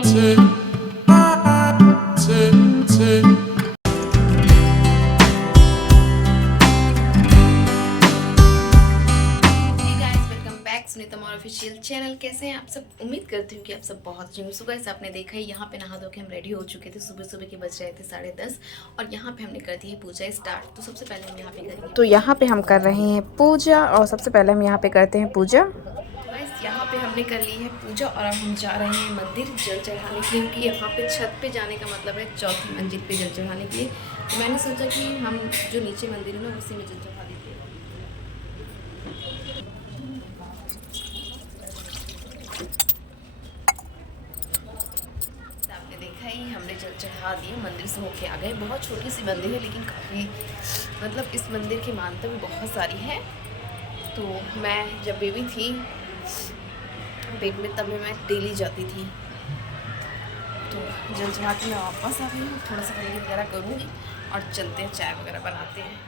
सुनीता मोर official channel. कैसे हैं आप सब? उम्मीद करती हूँ कि आप सब बहुत अच्छे होंगे। सुबह से आपने देखा ही यहाँ पे नहा धो के हम रेडी हो चुके थे। सुबह सुबह के बज रहे थे 10:30 और यहाँ पे हमने कर दी है पूजा स्टार्ट। तो सबसे पहले हम यहाँ पे करेंगे, तो यहाँ पे हम कर रहे हैं पूजा और सबसे पहले हम यहाँ पे करते हैं पूजा। यहाँ पे हमने कर ली है पूजा और अब हम जा रहे हैं मंदिर जल चढ़ाने के लिए, क्योंकि यहाँ पे छत पे जाने का मतलब है चौथी मंजिल पे जल चढ़ाने के लिए। तो मैंने सोचा कि हम जो नीचे मंदिर है ना उसी में जल चढ़ा देते हैं। आपने देखा ही हमने जल चढ़ा दिए, मंदिर से होके आ गए। बहुत छोटी सी मंदिर है लेकिन काफ़ी मतलब इस मंदिर की मान्यता भी बहुत सारी है। तो मैं जब बेबी थी पेट में तब मैं डेली जाती थी। तो जल चढ़ा के मैं वापस आ गई हूँ, थोड़ा सा पनीर वगैरह करूँगी और चलते हैं चाय वगैरह बनाते हैं।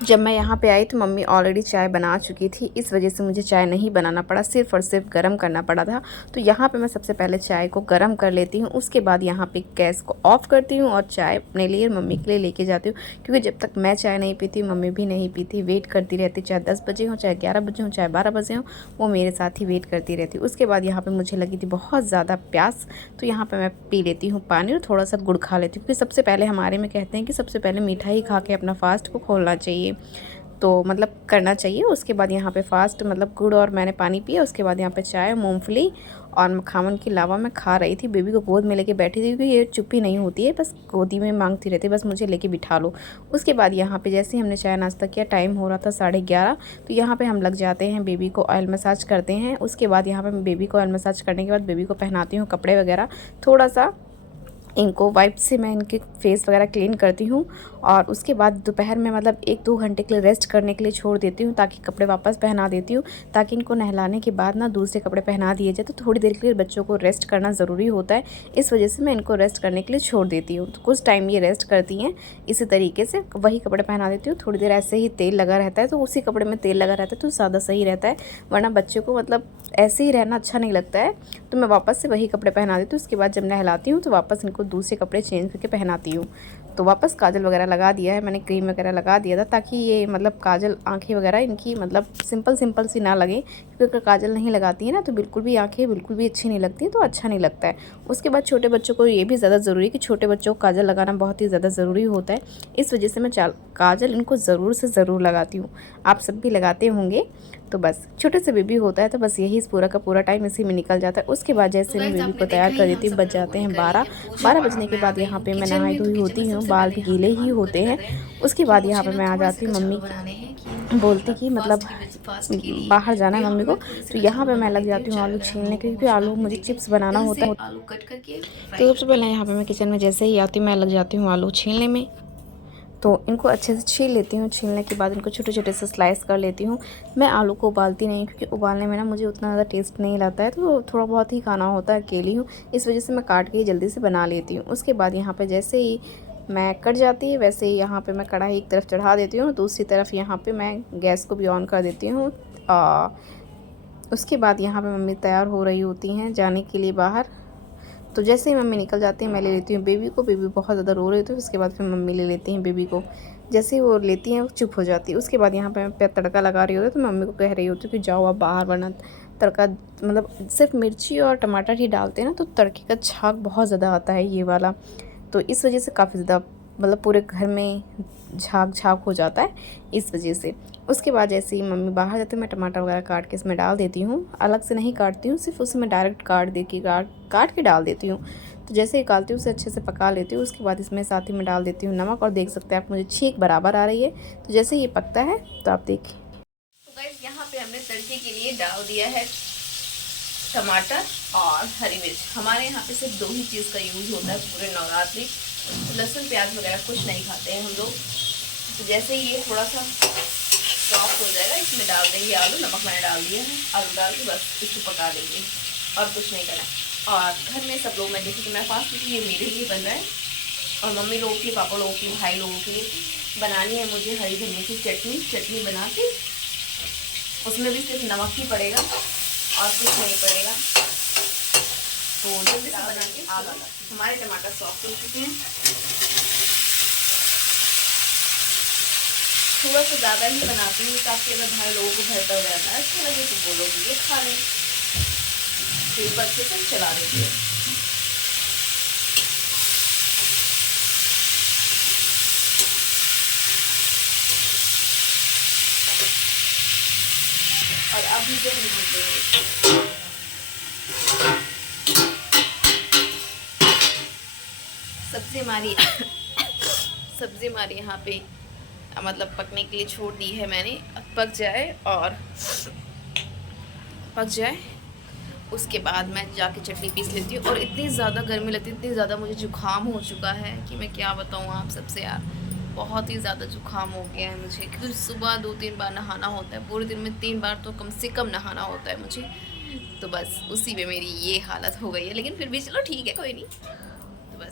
जब मैं यहाँ पे आई तो मम्मी ऑलरेडी चाय बना चुकी थी, इस वजह से मुझे चाय नहीं बनाना पड़ा, सिर्फ़ और सिर्फ गर्म करना पड़ा था। तो यहाँ पे मैं सबसे पहले चाय को गर्म कर लेती हूँ, उसके बाद यहाँ पे गैस को ऑफ़ करती हूँ और चाय अपने लिए और मम्मी के लिए लेके जाती हूँ। क्योंकि जब तक मैं चाय नहीं पीती मम्मी भी नहीं पीती, वेट करती रहती, चाहे 10 बजे हो, चाहे 11 बजे हो, चाहे 12 बजे हो, वो मेरे साथ ही वेट करती रहती। उसके बाद यहाँ पर मुझे लगी थी बहुत ज़्यादा प्यास, तो यहाँ पर मैं पी लेती हूँ पानी और थोड़ा सा गुड़ खा लेती हूँ। क्योंकि सबसे पहले हमारे में कहते हैं कि सबसे पहले मिठाई खा के अपना फास्ट को खोलना चाहिए, तो मतलब करना चाहिए। उसके बाद यहाँ पे फास्ट मतलब गुड़ और मैंने पानी पिया। उसके बाद यहाँ पे चाय, मूंगफली और मखान की लावा मैं खा रही थी। बेबी को गोद में लेके बैठी थी, क्योंकि ये चुप्पी नहीं होती है, बस गोदी में मांगती रहती है, बस मुझे लेके बिठा लो। उसके बाद यहाँ पे जैसे ही हमने चाय नाश्ता किया, टाइम हो रहा था 11:30, तो यहाँ पे हम लग जाते हैं, बेबी को ऑयल मसाज करते हैं। उसके बाद यहाँ पर बेबी को ऑयल मसाज करने के बाद बेबी को पहनाती हूँ कपड़े वगैरह, थोड़ा सा इनको वाइप से मैं इनके फेस वगैरह क्लीन करती हूँ। और उसके बाद दोपहर में मतलब 1-2 घंटे के लिए रेस्ट करने के लिए छोड़ देती हूँ, ताकि कपड़े वापस पहना देती हूँ, ताकि इनको नहलाने के बाद ना दूसरे कपड़े पहना दिए जाए। तो थोड़ी देर के लिए बच्चों को रेस्ट करना ज़रूरी होता है, इस वजह से मैं इनको रेस्ट करने के लिए छोड़ देती हूँ। तो कुछ टाइम ये रेस्ट करती हैं, इसी तरीके से वही कपड़े पहना देती हूँ। थोड़ी देर ऐसे ही तेल लगा रहता है, तो उसी कपड़े में तेल लगा रहता है तो ज़्यादा सही रहता है, वरना बच्चों को मतलब ऐसे ही रहना अच्छा नहीं लगता है। तो मैं वापस से वही कपड़े पहना देती हूँ। उसके बाद जब नहलाती हूँ तो वापस इनको दूसरे कपड़े चेंज करके पहनाती हूँ। तो वापस काजल वगैरह लगा दिया है मैंने, क्रीम वगैरह लगा दिया था, ताकि ये मतलब काजल आंखें वगैरह इनकी मतलब सिंपल सी ना लगे। क्योंकि अगर काजल नहीं लगाती है ना तो बिल्कुल भी आंखें बिल्कुल भी अच्छी नहीं लगती, तो अच्छा नहीं लगता है। उसके बाद छोटे बच्चों को ये भी ज़्यादा ज़रूरी है कि छोटे बच्चों को काजल लगाना बहुत ही ज़्यादा ज़रूरी होता है, इस वजह से मैं काजल इनको ज़रूर से ज़रूर लगाती हूँ। आप सब भी लगाते होंगे। तो बस छोटे से बेबी होता है तो बस यही पूरा का पूरा टाइम इसी में निकल जाता है। उसके बाद जैसे मैं बेबी को तैयार कर देती हूँ, बज जाते हैं 12 बजने के बाद यहाँ पे मैं नहाई धोई होती हूँ, बाल भी गीले ही होते हैं। उसके बाद यहाँ पर मैं आ जाती हूँ, मम्मी बोलती कि मतलब बाहर जाना है मम्मी को, तो यहाँ पे मैं लग जाती हूँ आलू छीलने के लिए, क्योंकि आलू मुझे चिप्स बनाना होता है। आलू कट करके तो सबसे पहले यहाँ पे मैं किचन में जैसे ही आती हूँ मैं लग जाती हूँ आलू छीलने में। तो इनको अच्छे से छील लेती हूँ, छीलने के बाद इनको छोटे छोटे से स्लाइस कर लेती हूँ। मैं आलू को उबालती नहीं, क्योंकि उबालने में ना मुझे उतना ज़्यादा टेस्ट नहीं लगता है, तो थोड़ा बहुत ही खाना होता है, अकेली हूँ, इस वजह से मैं काट के जल्दी से बना लेती हूँ। उसके बाद यहाँ पे जैसे ही मैं कट जाती है वैसे ही यहाँ पे मैं कढ़ाई एक तरफ चढ़ा देती हूँ, दूसरी तरफ यहाँ पे मैं गैस को भी ऑन कर देती हूँ। उसके बाद यहाँ पे मम्मी तैयार हो रही होती हैं जाने के लिए बाहर। तो जैसे ही मम्मी निकल जाती है मैं ले लेती हूँ बेबी को। बेबी बहुत ज़्यादा रो रही थी, उसके बाद फिर मम्मी ले लेती हैं बेबी को। जैसे ही वो लेती हैं वो चुप हो जाती है। उसके बाद यहाँ पे मैं तड़का लगा रही होती है, तो मम्मी को कह रही होती हूँ कि जाओ आप बाहर, वरना तड़का मतलब सिर्फ मिर्ची और टमाटर ही डालते हैं ना, तो तड़के का झाग बहुत ज़्यादा आता है ये वाला, तो इस वजह से काफ़ी ज़्यादा मतलब पूरे घर में झाग हो जाता है, इस वजह से। उसके बाद जैसे ही मम्मी बाहर जाती है मैं टमाटर वगैरह काट के इसमें डाल देती हूँ, अलग से नहीं काटती हूँ, सिर्फ उसमें डायरेक्ट काट के डाल देती हूँ। तो जैसे ही काटती हूँ उसे अच्छे से पका लेती हूँ। उसके बाद इसमें साथ ही में डाल देती हूँ नमक, और देख सकते हैं आप मुझे छींक बराबर आ रही है। तो जैसे ये पकता है तो आप देखिए। तो गाइस यहाँ पे हमने तड़के के लिए डाल दिया है टमाटर और हरी मिर्च। हमारे यहाँ पे सिर्फ 2 ही चीज़ का यूज़ होता है पूरे नवरात्रि, लहसुन प्याज वगैरह कुछ नहीं खाते हैं हम लोग। तो जैसे ही ये थोड़ा सा सॉफ्ट हो जाएगा इसमें डाल देंगे आलू, नमक मैंने डाल दिया है, आलू डाल के बस इसको पका देंगे और कुछ नहीं करना। और घर में सब लोग, मैं देखी तो मैं फास्ट क्योंकि ये मेरे लिए बन रहा है और मम्मी लोगों के लिए, पापा लोगों के लिए, भाई लोगों के लिए बनानी है मुझे हरी धनिया की चटनी बना के, उसमें भी सिर्फ नमक ही पड़ेगा और कुछ नहीं पड़ेगा। तो जल्दी से बना के आ गया। हमारे टमाटर सॉफ्ट हो चुके हैं, थोड़ा सा ज़्यादा ही बनाती हूँ ताकि अगर भाई लोगों को भरता वगैरह अच्छा लगे तो वो लोग ये खा लें, फिर बच्चे से चला देती हूँ। और अभी जो हम सब्ज़ी हमारी यहाँ पे मतलब पकने के लिए छोड़ दी है मैंने। अब पक जाए उसके बाद मैं जाके चटनी पीस लेती हूँ। और इतनी ज़्यादा गर्मी लगती है, इतनी ज़्यादा मुझे जुकाम हो चुका है कि मैं क्या बताऊँ आप सबसे यार, बहुत ही ज़्यादा जुकाम हो गया है मुझे, क्योंकि सुबह 2-3 बार नहाना होता है, पूरे दिन में 3 बार तो कम से कम नहाना होता है मुझे। तो बस उसी में मेरी ये हालत हो गई है, लेकिन फिर भी चलो ठीक है, कोई नहीं।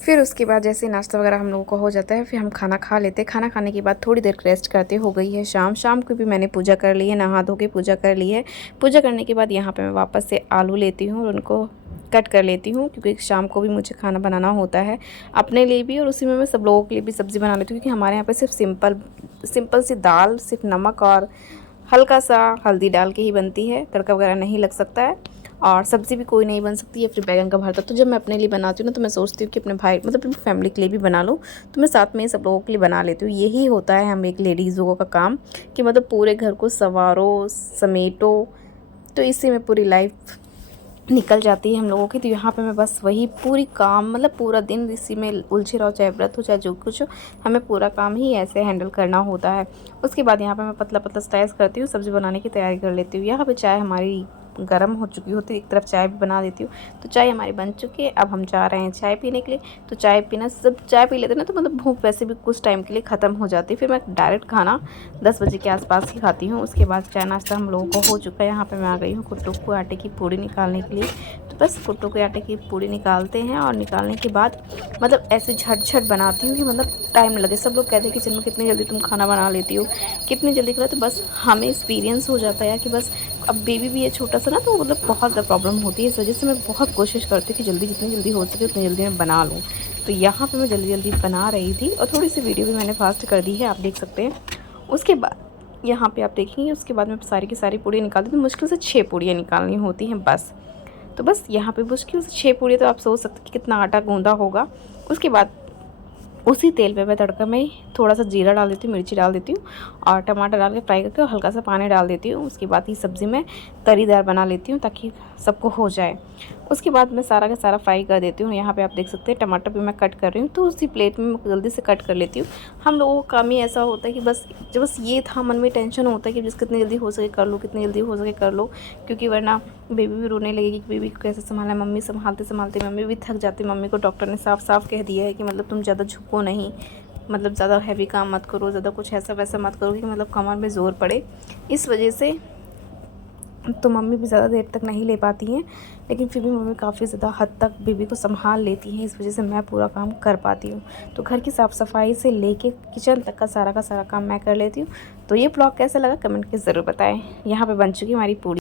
फिर उसके बाद जैसे नाश्ता वगैरह हम लोगों को हो जाता है, फिर हम खाना खा लेते हैं। खाना खाने के बाद थोड़ी देर रेस्ट करते। हो गई है शाम को भी मैंने पूजा कर ली है, नहा धो के पूजा कर ली है। पूजा करने के बाद यहाँ पे मैं वापस से आलू लेती हूँ और उनको कट कर लेती हूँ, क्योंकि शाम को भी मुझे खाना बनाना होता है अपने लिए भी, और उसी में मैं सब लोगों के लिए भी सब्ज़ी बना लेती हूँ, क्योंकि हमारे यहाँ पे सिर्फ सिंपल सी दाल, सिर्फ नमक और हल्का सा हल्दी डाल के ही बनती है, तड़का वगैरह नहीं लग सकता है। और सब्ज़ी भी कोई नहीं बन सकती है, फिर बैगन का भरता। तो जब मैं अपने लिए बनाती हूँ ना, तो मैं सोचती हूँ कि अपने भाई मतलब अपनी फैमिली के लिए भी बना लूँ, तो मैं साथ में सब लोगों के लिए बना लेती हूँ। यही होता है हम एक लेडीज़ लोगों का काम, कि मतलब पूरे घर को संवारो समेटो, तो इससे में पूरी लाइफ निकल जाती है हम लोगों की। तो यहाँ पे मैं बस वही पूरी काम मतलब पूरा दिन इसी में उलझे रहो, चाहे व्रत हो चाहे जो कुछ हो, हमें पूरा काम ही ऐसे हैंडल करना होता है। उसके बाद यहाँ पे मैं पतला पतला स्लाइस करती हूँ, सब्ज़ी बनाने की तैयारी कर लेती हूँ। यहाँ पे चाय हमारी गर्म हो चुकी होती है, एक तरफ चाय भी बना देती हूँ। तो चाय हमारी बन चुकी है, अब हम जा रहे हैं चाय पीने के लिए। तो चाय पीना, जब चाय पी लेते ना तो मतलब भूख वैसे भी कुछ टाइम के लिए ख़त्म हो जाती है। फिर मैं डायरेक्ट खाना 10 बजे के आसपास ही खाती हूँ। उसके बाद चाय नाश्ता हम लोगों को हो चुका है। यहाँ पे मैं आ गई हूँ कुट्टू को आटे की पूड़ी निकालने के लिए। तो बस कुट्टू के आटे की पूड़ी निकालते हैं, और निकालने के बाद मतलब ऐसे झट बनाती हूँ कि मतलब टाइम लगे। सब लोग कहते हैं कि चलो कितनी जल्दी तुम खाना बना लेती हो, कितनी जल्दी करो। तो बस हमें एक्सपीरियंस हो जाता है यार, कि बस अब बेबी भी है छोटा सा ना, तो मतलब बहुत ज़्यादा प्रॉब्लम होती है। इस वजह से मैं बहुत कोशिश करती हूँ कि जल्दी जितनी जल्दी हो सके उतनी जल्दी मैं बना लूँ। तो यहाँ पे मैं जल्दी बना रही थी, और थोड़ी सी वीडियो भी मैंने फास्ट कर दी है, आप देख सकते हैं। उसके बाद यहाँ पे आप देखेंगे, उसके बाद मैं सारी की सारी पूड़ियाँ निकालती हूँ। मुश्किल से 6 पूड़ियाँ निकालनी होती हैं बस। तो बस यहाँ पे मुश्किल से 6 पूड़ियाँ, तो आप सोच सकते हैं कितना आटा गूँधा होगा। उसके बाद उसी तेल पे मैं तड़का में थोड़ा सा जीरा डाल देती हूँ, मिर्ची डाल देती हूँ, और टमाटर डाल के फ्राई करके और हल्का सा पानी डाल देती हूँ। उसके बाद ये सब्ज़ी मैं तरीदार बना लेती हूँ ताकि सबको हो जाए। उसके बाद मैं सारा का सारा फ्राई कर देती हूँ। यहाँ पे आप देख सकते हैं टमाटर भी मैं कट कर रही हूँ, तो उसी प्लेट में मैं जल्दी से कट कर लेती हूँ। हम लोगों का काम ही ऐसा होता है कि बस ये था, मन में टेंशन होता है कि जिस कितनी जल्दी हो सके कर लो, कितनी जल्दी हो सके कर लो, क्योंकि वरना बेबी भी रोने लगेगी कि बेबी को कैसे संभालना है। मम्मी संभालते मम्मी भी थक जाती। मम्मी को डॉक्टर ने साफ कह दिया है कि मतलब तुम ज़्यादा झुको नहीं, मतलब ज़्यादा हैवी काम मत करो, ज़्यादा कुछ ऐसा वैसा मत करो कि मतलब कमर में ज़ोर पड़े। इस वजह से तो मम्मी भी ज़्यादा देर तक नहीं ले पाती हैं, लेकिन फिर भी मम्मी काफ़ी ज़्यादा हद तक बेबी को संभाल लेती हैं। इस वजह से मैं पूरा काम कर पाती हूँ। तो घर की साफ़ सफाई से लेके किचन तक का सारा काम मैं कर लेती हूँ। तो ये ब्लॉग कैसा लगा कमेंट के ज़रूर बताएं। यहाँ पे बन चुकी हमारी पूरी